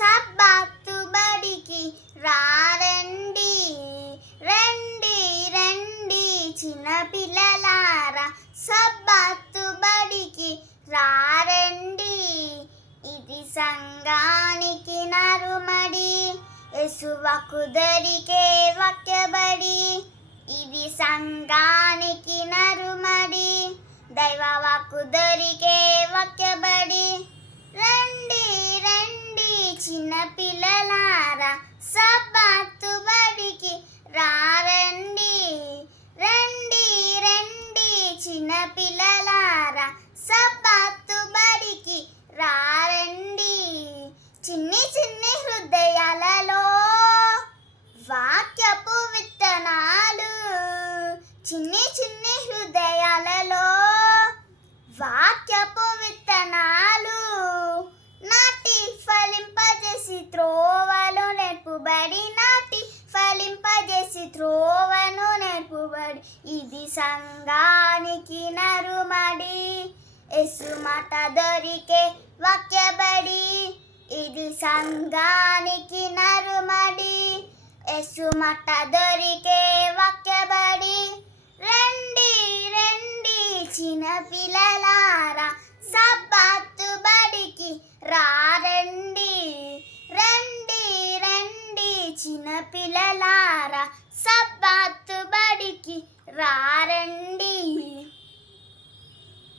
సబ్బాతు బడికి రారండి, రండి రండి చిన్నపిల్లలారా, సబ్బాతు బడికి రారండి. ఇది సంఘానికి నరుమడి, యేసువకు దొరికే వాక్యబడి. ఇది సంఘానికి నరుమడి, దైవవాక్కు దొరికే వాక్యబడి. రండి రండి చిన్నపిల్లలారా, సబ్బాతు బడికి రారండి, రండి రండి చిన్నపిల్లలారా, సబ్బాతు బడికి రారండి. చిన్ని చిన్ని హృదయాలలో వాక్యపు విత్తనాలు, చిన్ని చిన్ని హృదయాలలో వాక్యపు విత్తనాలు నాటి ఫలింపజేసి త్రోవను నేర్పుబడి, నాటి ఫలింపజేసి త్రోవను నేర్పుబడి. ఇది సంఘానికి నరుమడి, యేసు మాట దొరికే వాక్యబడి. ఇది సంఘానికి నరుమడి, యేసు మాట దొరికే వాక్యబడి. రండి రండి చిన్నపిల్లలారా, సబ్బాతు బడికి రారండి, రండి రండి చిన్నపిల్లలారా, సబ్బాతు బడికి రారండి.